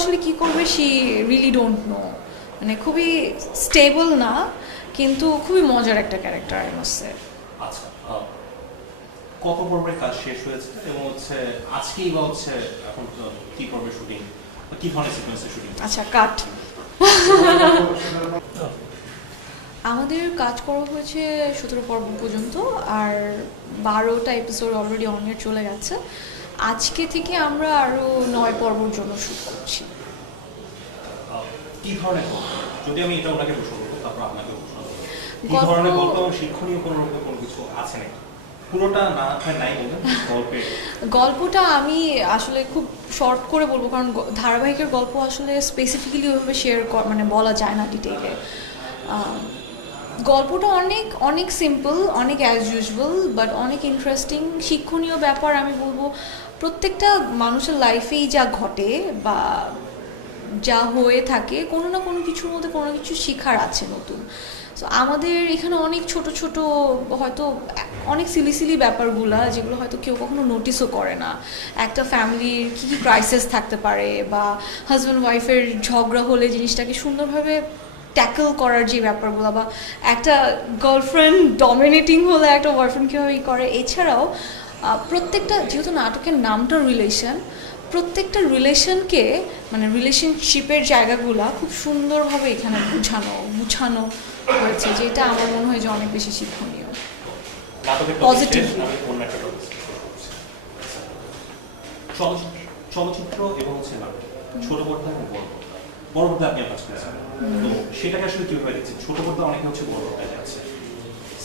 আসলে কি করবে সি রিলি ডোন্ট নো মানে খুবই স্টেবল না কিন্তু খুবই মজার একটা ক্যারেক্টার আই মাস্ট সে আচ্ছা কত পর্বের কাজ শেষ হয়েছে এবং হচ্ছে আজকেই বা হচ্ছে এখন কি পর্বের শুটিং কি ধরনের সিকোয়েন্সের শুটিং আচ্ছা কাট আমাদের কাজ করা হয়েছে সতেরো পর্ব পর্যন্ত আর বারোটা এপিসোড অলরেডি অনের চলে গেছে। আজকে থেকে আমরা আরও নয় পর্বর জন্য শুট করছি। কি ধরনের গল্প? যদি আমি এটা ওনাকে প্রশ্ন করব তারপর আপনাকে প্রশ্ন করব। কি ধরনের গল্প এবং শিক্ষণীয় কোনো রকম কোনো কিছু আছে নাকি? পুরোটা না নাই গল্পের গল্পটা আমি আসলে খুব শর্ট করে বলব কারণ ধারাবাহিকের গল্প আসলে স্পেসিফিক্যালি ওইভাবে শেয়ার মানে বলা যায় না ডিটেইলে গল্পটা অনেক অনেক সিম্পল অনেক অ্যাজ ইউজুয়াল বাট অনেক ইন্টারেস্টিং শিক্ষণীয় ব্যাপার আমি বলব। প্রত্যেকটা মানুষের লাইফেই যা ঘটে বা যা হয়ে থাকে, কোনো না কোনো কিছুর মধ্যে কোনো কিছু শেখার আছে নতুন। সো আমাদের এখানে অনেক ছোট ছোট, হয়তো অনেক সিলি সিলি ব্যাপারগুলা যেগুলো হয়তো কেউ কখনো নোটিসও করে না। একটা ফ্যামিলির কী কী ক্রাইসিস থাকতে পারে বা হাজব্যান্ড ওয়াইফের ঝগড়া হলে জিনিসটাকে সুন্দরভাবে ট্যাকল করার যে ব্যাপারগুলো বা একটা গার্লফ্রেন্ড ডমিনেটিং হলে একটা বয়ফ্রেন্ড কীভাবে করে এছাড়াও প্রত্যেকটা যেহেতু নাটকের নামটা রিলেশন প্রত্যেকটা রিলেশনকে মানে রিলেশনশিপের জায়গাগুলো খুব সুন্দরভাবে এখানে বুঝানো বুঝানো হয়েছে যেটা আমার মনে হয় যে অনেক বেশি শিক্ষণীয়। করছি। চলচ্চিত্র এবং ছোট বড় পর্দা আপনি কাজ করেছেন তো সেটাকে আসলে কীভাবে দেখছেন? ছোট পর্দা অনেকে হচ্ছে বড় পর্দায় যাচ্ছে।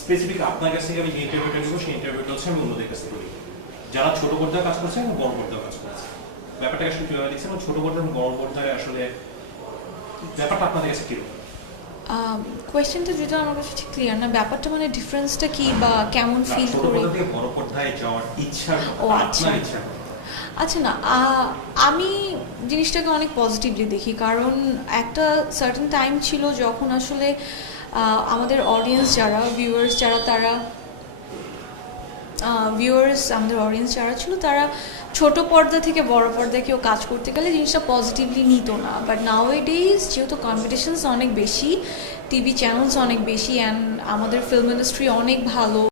স্পেসিফিক আপনার কাছ থেকে আমি যে ইন্টারভিউটা করব সেই ইন্টারভিউটা হচ্ছে আমি অন্যদের কাছ করি। যারা ছোট পর্দায় কাজ করছে এবং বড় পর্দায় কাজ করছে। ব্যাপারটাকে আসলে কীভাবে দেখছেন এবং ছোট পর্দা এবং বড় পর্দায় আসলে ব্যাপারটা আপনাদের কাছে কীরকম? কোয়েশ্চেনটা যেটা আমার কাছে ঠিক ক্লিয়ার না। ব্যাপারটা মানে ডিফারেন্সটা কি বা কেমন ফিল করি? বড় পর্দায় যাওয়ার ইচ্ছা ও, আচ্ছা। আচ্ছা না আমি জিনিসটাকে অনেক পজিটিভলি দেখি। কারণ একটা সার্টেন টাইম ছিল যখন আসলে আমাদের অডিয়েন্স যারা ভিউয়ার্স যারা, তারা ভিউয়ার্স আমাদের অডিয়েন্স যারা ছিল, তারা ছোট পর্দা থেকে বড় পর্দায় কেউ কাজ করতে গেলে জিনিসটা পজিটিভলি নিত না। বাট নাও ডেজ যেহেতু কম্পিটিশনস অনেক বেশি টিভি চ্যানেলস অনেক বেশি অ্যান্ড আমাদের ফিল্ম ইন্ডাস্ট্রি অনেক ভালো